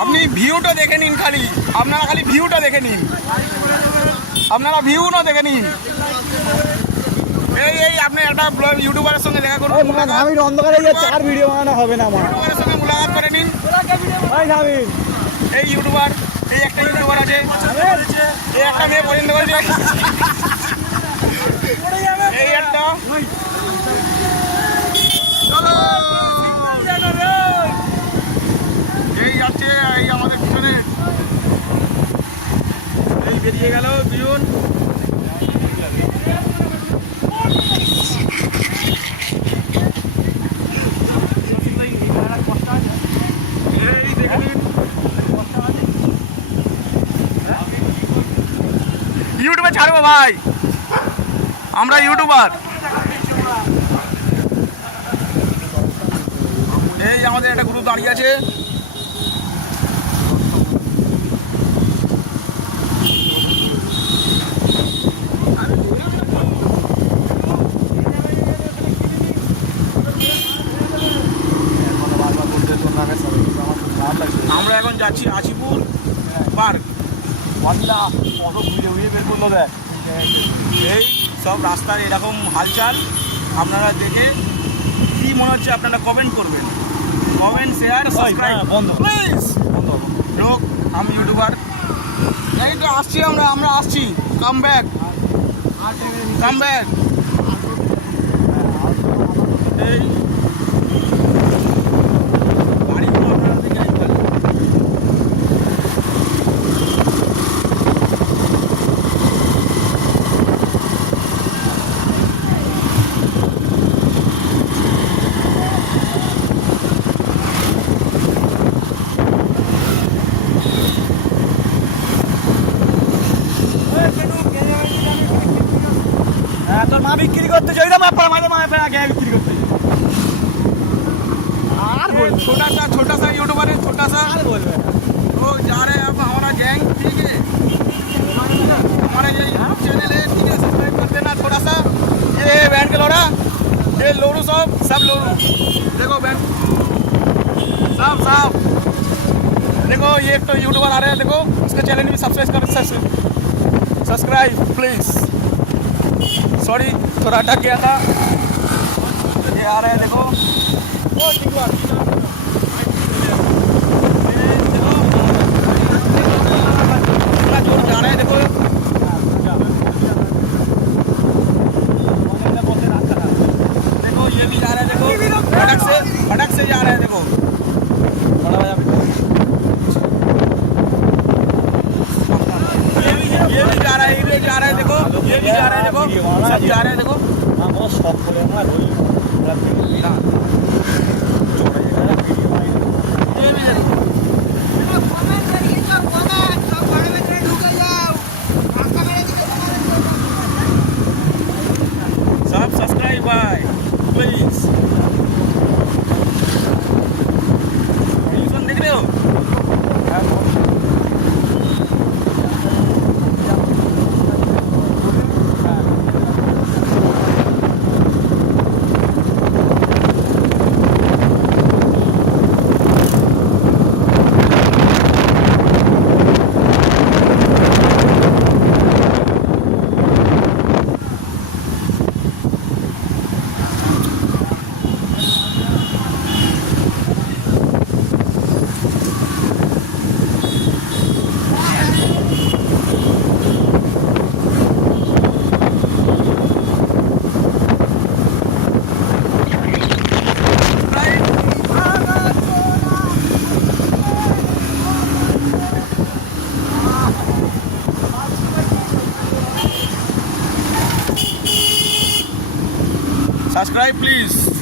আপনি ভিউটা দেখে নিন, আপনারা খালি ভিউটা দেখে নিন, আপনারা ভিউটা দেখে নিন। এই আপনি একটা ইউটিউবারের সঙ্গে দেখা করুন। আমি অন্ধকারে যাচ্ছি, আর ভিডিও বানানো হবে না আমার। ইউটিউবারের সঙ্গে মুলাকাত করে নিন। এই ইউটিউবার, এই একটা ইউটিউবার আছে, এই একটা মেয়ে পছন্দ করেছে, এই একটা। এই যাচ্ছে, এই আমাদের পিছনে এই বেরিয়ে গেল বিউন। ইউটিউবে ছাড়বো ভাই, আমরা ইউটিউবার। এই আমাদের একটা গ্রুপ দাঁড়িয়ে আছে। আমরা এখন যাচ্ছি আচিপুর পার্ক। এই সব রাস্তার এরকম হালচাল আপনারা দেখে কি মনে হচ্ছে আপনারা কমেন্ট করবেন, কমেন্ট শেয়ার সাবস্ক্রাইব প্লিজ। লোক আমি ইউটিউবার, এই তো আসছি, আমরা আসছি। কাম ব্যাক এই তোর মা বিক্রি করতে চাই, মাঝে মাঝে আগে বিক্রি করতে আর छोटा सा यूट्यूबर है, छोटा सा वो जा रहे हैं। अब हमारा गैंग ठीक है, हमारा ये यूट्यूब चैनल है ठीक है, सब्सक्राइब कर देना थोड़ा सा। ये बैंड के लोड़ा, ये लोरू सब लोरू देखो बैंड सब देखो। ये तो यूट्यूबर आ रहे हैं, देखो उसका चैनल भी सब्सक्राइब प्लीज। सॉरी थोड़ा अटक गया था। ये आ रहे हैं देखो, जोर जा रहे हैं देखो, देखो ये भी जा रहे हैं देखो, फटक से जा रहे हैं देखो। ये भी जा रहा है, देखो, ये भी जा रहा है देखो, सब जा रहे हैं देखो। सब सब्सक्राइब भाई प्लीज। देख रहे हो, subscribe please।